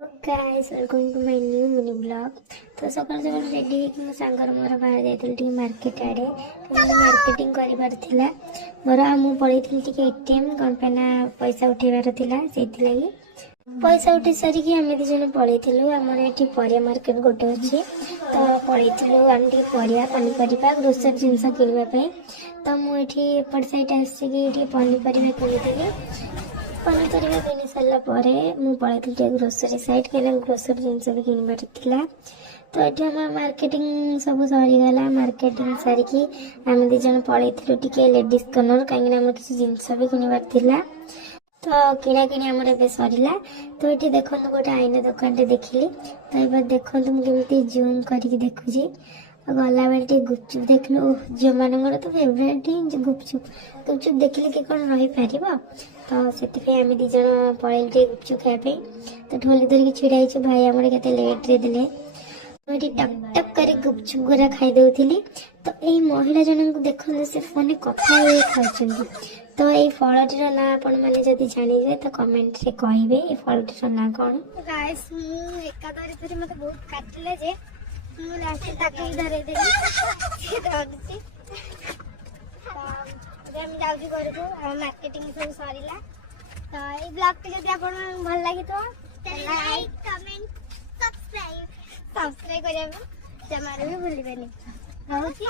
Guys welcome to my new mini blog. तो सकाल सकाल रेडी होकर मो सांगर मोर बाहर जाइए मार्केट आड़े मार्केटिंग कर मोर मु पड़े टी एटीएम कौन पे पैसा उठेबार से पैसा उठे सारिकी आम दी जन पलू आमर ये परिया मार्केट गोटे अच्छे तो पलू आम परिया पनीपरिया ग्रोसरी जिनस किणवाई तो मुझे एपट साइड आसिकी पनीपरिया किनी पनीपरिया किनी सारा मुझे ग्रोसरी साइड कहीं ग्रोसरी जिनस भी किणवार तो ये आम मार्केटिंग सब सरीगला मार्केटिंग सारिकी आम दी जन पलू टे लेडीज कर्नर कहीं किसी जिनस भी किणवार तो किणा किणी आमर ए सरला तो ये देखो गोटे आईना दुकान देखिली तो ये देखो मुझे जूम करके देखुची गला बेले गुपचुप देखलु झील मान तो फेवरेट ही गुपचुप गुपचुप देखिले कि कौन रही पार तो से आम दीज पलैल गुपचुप खायापी तो ढोली धरिकी छिड़ा भाई आम के लेट्रे देले मुझे टक टक कर गुपचुप गुरा खाई दौली तो यही महिला जन को देखते से फोन कथा खाऊँ तो ये फलटीर ना आपण मैंने जब जानिजे तो कमेंट रे कहिबे ये फलटीर ना कौन। गाइस मु एकादरी थरी मते बहुत काटिले जे मु लास्ट ताके धरे देली से धरछि तो हम जाउजी घर को मार्केटिंग सब सरीला तो ये ब्लॉग के जदी आपण भल लागि तो लाइक कमेंट सब्सक्राइब करिया जमारे भी भूलिबेनी बहुत ही